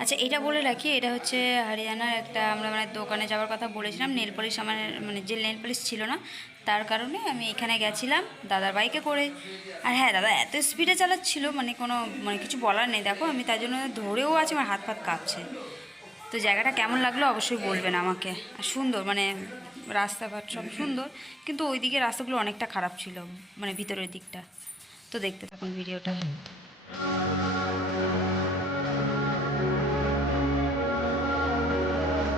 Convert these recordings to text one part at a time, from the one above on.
আচ্ছা, এটা বলে রাখি, এটা হচ্ছে হরিয়ানার একটা, আমরা মানে দোকানে যাওয়ার কথা বলেছিলাম, নেল পলিশ আমার মানে যে নেল পলিশ ছিল না, তার কারণে আমি এখানে গেছিলাম দাদার বাইকে করে। আর হ্যাঁ, দাদা এত স্পিডে চালাচ্ছিল, মানে কোনো মানে কিছু বলার নেই। দেখো আমি তার জন্য ধরেও আছি, আমার হাত ফাত কাঁপছে। তো জায়গাটা কেমন লাগলো অবশ্যই বলবেন আমাকে। আর সুন্দর, মানে রাস্তাঘাট সব সুন্দর, কিন্তু ওই দিকে রাস্তাগুলো অনেকটা খারাপ ছিল, মানে ভিতরের দিকটা। তো দেখতে থাকুন ভিডিওটা।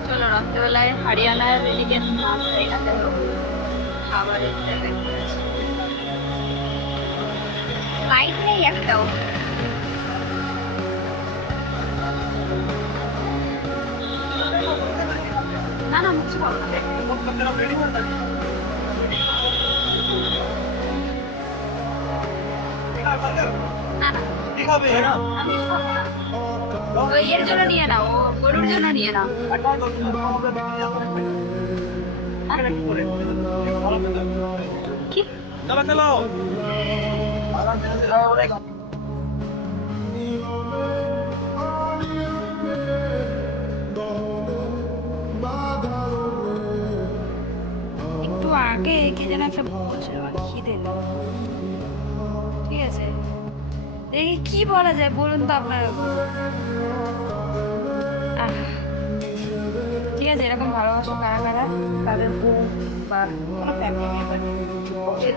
চলো রাত্রেবেলায় হরিয়ানার এদিকে নাস্তা এখানে খাবারের জায়গায় ঘুরেছি। লাইট নেই একটাও। না না, মুখছি বলো না। না না, আমি খাবো না। ওই এর জন্য নিয়ে নাও, ও গরুর জন্য নিয়ে নাও। কি? একটু আগে কে যেন একটা বলছিল, আমার খিদে নেই। ঠিক আছে, দেখি কি বলা যায় বলুন তো আপনারা। আহ, ঠিক আছে, এরকম ভালোবাসো কারা কারা, তাদের বউ বা কোনো ফ্যামিলি মেম্বার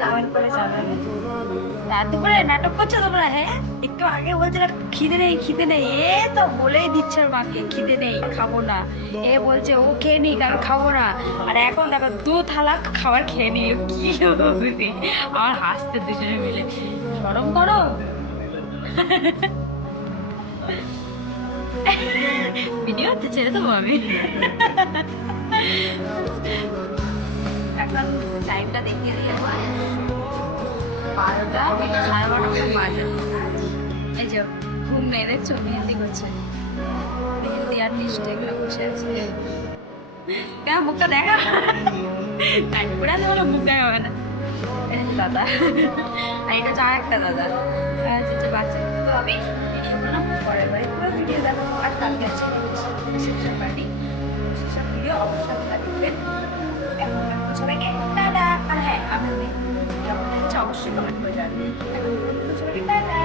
কমেন্ট করে জানাবেন। রাত দুপুরে নাটক করছো তোমরা? হ্যাঁ, একটু আগে বলছিল খিদে নেই খিদে নেই, এ তো বলেই দিচ্ছে ওর মাকে খিদে নেই খাবো না। এ বলছে ও খেয়ে নিক আমি খাবো না। আর এখন দেখো 2 থালা খাবার খেয়ে নিল, কি হবে? আমার হাসতে দুজনে মিলে। শরম করো। ভিডিও হচ্ছে, ছেড়ে দেবো আমি। এখন টাইমটা দেখিয়ে দিয়ে 12টা, 12:30 মতো বাজে। এই যে ঘুম নেই দেখছো, মেহেন্দি করছে। মেহেন্দি আর্টিস্ট এগুলো বসে আছে। কেন মুখটা দেখা? টাইম করে আছে বলো মুখ দেখা হবে না। এই যে দাদা, আর এটা যা একটা দাদা, আর হচ্ছে বাচ্চা। তো আমি ভিডিও বানাম পরের বারে, পুরো ভিডিও দেখো। আর কালকে আছে রিসেপশন পার্টি, সেসব ভিডিও অবশ্যই দেখবেন। এখন রাখবো সবাইকে, টাটা। আর হ্যাঁ, আমি কেমন লাগছে অবশ্যই কমেন্ট করে জানাবেন। এখন সবাইকে টাটা।